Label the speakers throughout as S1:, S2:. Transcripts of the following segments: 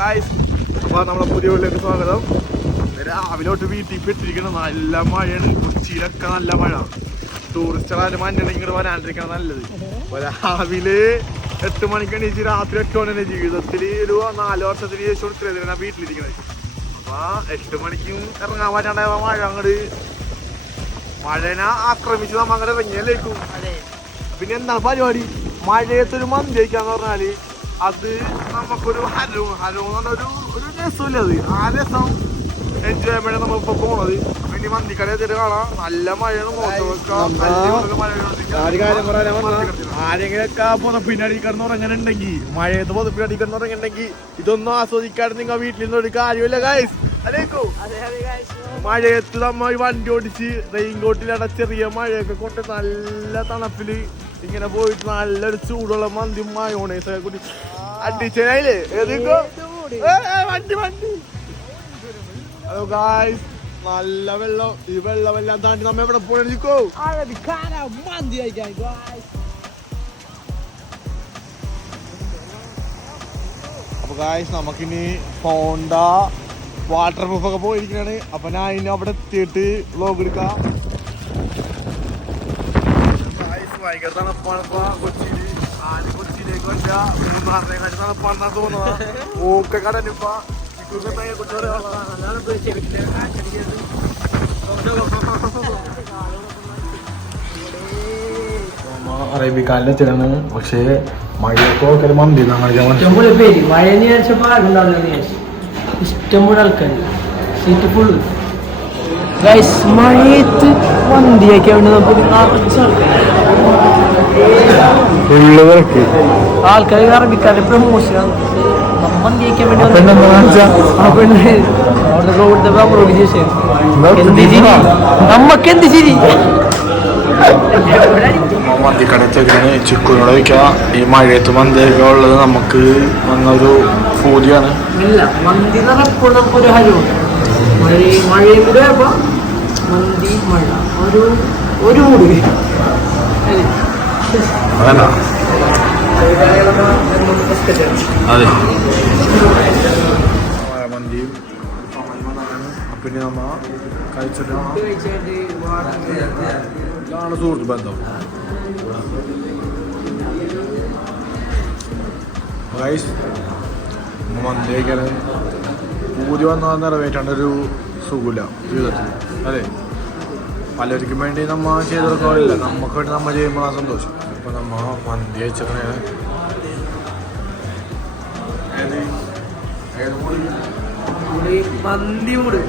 S1: Guys അപ്പോൾ നമ്മളെ പുതിയ വീട്ടിലേക്ക് സ്വാഗതം. രാവിലോട്ട് വീട്ടിൽ പെട്ടിരിക്കണം നല്ല മഴയാണ്. കൊച്ചിയിലൊക്കെ നല്ല മഴ. ടൂറിസ്റ്റുകളാരും മഞ്ഞണെങ്കിൽ ഇങ്ങോട്ട് വരാണ്ടിരിക്കണം നല്ലത്. അപ്പോൾ രാവിലെ എട്ട് മണിക്ക് എണീച്ച് രാത്രി എട്ട് മണി ജീവിതത്തിൽ ഒരു നാല് വർഷത്തിന് ശേഷം ഇത്രയും വീട്ടിലിരിക്കണത്. അപ്പോൾ എട്ട് മണിക്കും ഇറങ്ങാൻ പറ്റാണ്ടായ മഴ അങ്ങോട്ട് മഴനെ ആക്രമിച്ച് നമ്മ അങ്ങനെ ഇറങ്ങിയല്ലേക്കും പിന്നെ എന്താണ് പരിപാടി? മഴയത്തൊരു മന്തി കഴിക്കാന്ന് പറഞ്ഞാൽ അത് നമുക്കൊരു ഹരോ ഹലോ എന്ന് ഒരു രസമില്ല അത്. ആ രസം എൻജോയ് ചെയ്യാൻ നമ്മൾ ഇപ്പൊ പോണത്. പിന്നെ മന്തിക്കട എത്തിയിട്ട് കാണാം. നല്ല മഴയാണ് ആരെങ്കിലൊക്കെ പുതപ്പിനടി കിടന്ന് ഉറങ്ങുന്നുണ്ടെങ്കിൽ മഴയത്ത് പുതപ്പിനടി കിടന്ന് ഉറങ്ങണെങ്കിൽ ഇതൊന്നും ആസ്വദിക്കാതെ നിങ്ങൾ വീട്ടിൽ നിന്ന് ഒരു കാര്യമില്ല ഗായ്സ് മഴയത്ത് നമ്മ വണ്ടി ഓടിച്ച് റെയിൻ കോട്ടിലട ചെറിയ മഴയൊക്കെ കൊണ്ട് നല്ല തണുപ്പിൽ ഇങ്ങനെ പോയിട്ട് നല്ലൊരു ചൂടുള്ള മന്തി മായോണേസ് ഒക്കെ കൂടി. ഏതൊക്കെ വണ്ടി വണ്ടി. ഹലോ ഗായ്സ് നല്ല വെള്ളം. ഈ വെള്ളം എല്ലാം താണ്ടി നമ്മ എവിടെ പോയിരിക്കോ
S2: aí, guys.
S1: അപ്പൊ ഗായ്സ് നമുക്കിനി ഫോണ്ട വാട്ടർ പ്രൂഫ് ഒക്കെ പോയിരിക്കണാണ്. അപ്പൊ ഞാൻ ഇനി അവിടെ എത്തിയിട്ട് വ്ലോഗ് എടുക്കാം. ഭയങ്കര തണുപ്പാണ് ഇപ്പൊ കൊച്ചിയിൽ ആദ്യം കൊച്ചിയിലേക്ക് വല്ല മൂന്നാറിനെക്കാട്ടി തണുപ്പാണെന്നാ തോന്നുന്നത് ഓക്കെ കടനിപ്പ അറേബ്യക്കാലിലെത്തിയാണ് പക്ഷേ മഴയൊക്കെ ഒക്കെ മന്തി
S2: ഇഷ്ടംപോലെ പേര്. മഴയെന്ന് വിചാരിച്ചപ്പോ ആരുണ്ടാവില്ല വിചാരിച്ചു. ഇഷ്ടംപോലെ ആൾക്കാർ സീറ്റ് ഫുള്ള് മഴയത്ത് മന്തിയൊക്കെ വേണ്ടി നമുക്ക് നിറച്ച് ആൾക്കാർ അറബിക്കാരുടെ പ്രമോഷൻ വണ്ടിയൊക്കെ വേണ്ടി എന്ത് ചിരി? നമ്മക്ക് എന്ത് ചിരി?
S1: മന്തിക്കടത്തേക്കാണ് ചിക്കുനോട് ചോദിക്കുക ഈ മഴയത്ത് മന്തിയൊക്കെ ഉള്ളത് നമുക്ക് വന്നൊരു ഫൂതിയാണ്
S2: ഇല്ല മന്തി നിറപ്പോൾ നമുക്കൊരു ഹരമുണ്ട് മഴ മഴയും കൂടെ ആയപ്പോ മന്തി മഴ. ഒരു ഒരു മൂടി.
S1: അതല്ല അതെ. മന്തിയും പിന്നെ നമ്മ കഴിച്ചിട്ട് സുഹൃത്ത് ബന്ധം റൈസ് മന്തിയൊക്കെയാണ് പൂതി വന്നാൽ നിറവേറ്റേണ്ട ഒരു സുഖമില്ല ജീവിതത്തിൽ അതെ. പലർക്കും വേണ്ടി നമ്മൾ ചെയ്തെടുക്കാറില്ല നമുക്ക് വേണ്ടി നമ്മൾ ചെയ്യുമ്പോൾ ആ സന്തോഷം. ഇപ്പൊ നമ്മ മന്തി കഴിച്ചേ
S2: മന്തി മൂട്.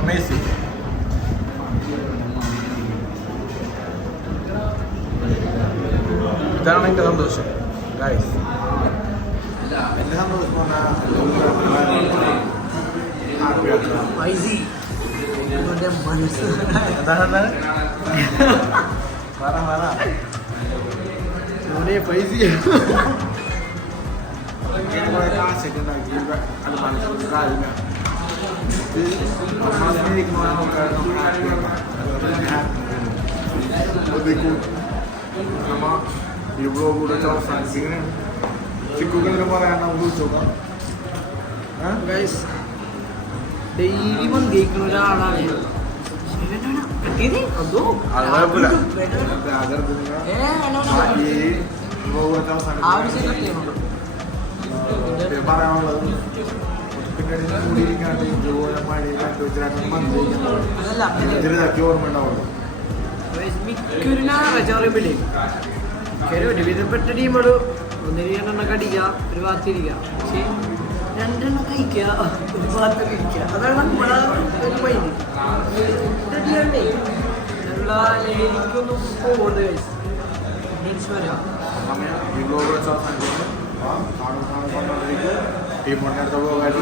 S1: Amazing. ഇതാണ് എന്റെ സന്തോഷം? ഗൈസ് എന്റെ സന്തോഷം
S2: മനസ്സ് പൈസ
S1: ഈ ബ്ലോഗ് കൂടെ അവസാനിപ്പിക്കുന്നതാണ് ചിക്കുകളെല്ലാം പറയാൻ നമുക്ക് വിളിച്ചോക്കാം
S2: ഗൈസ് ഡെയിലി വന്ന് കഴിക്കുന്ന ഒരാളാണ്. മിക്കൊരു വിധപ്പെട്ട ടീമുകൾ ഒന്നിന് രണ്ടെണ്ണം കടിക്കുക ഒരു ഭാഗത്തിരിക്കുക പക്ഷേ രണ്ടെണ്ണം കഴിക്കുക ഭാഗത്ത് ഇരിക്കുക അതാണ് നമ്മുടെ ഒരു മൈൻഡ് എനിക്കൊന്നും പോകുന്നത് ഗൈസ് ഫ്രണ്ട്സ് വരാം
S1: ഈ ബ്ലോഗ് വെച്ച് അവസാനിക്കുന്നത് കാണുന്ന കാണുന്ന ടീം അടുത്ത ബ്ലോഗായിട്ട്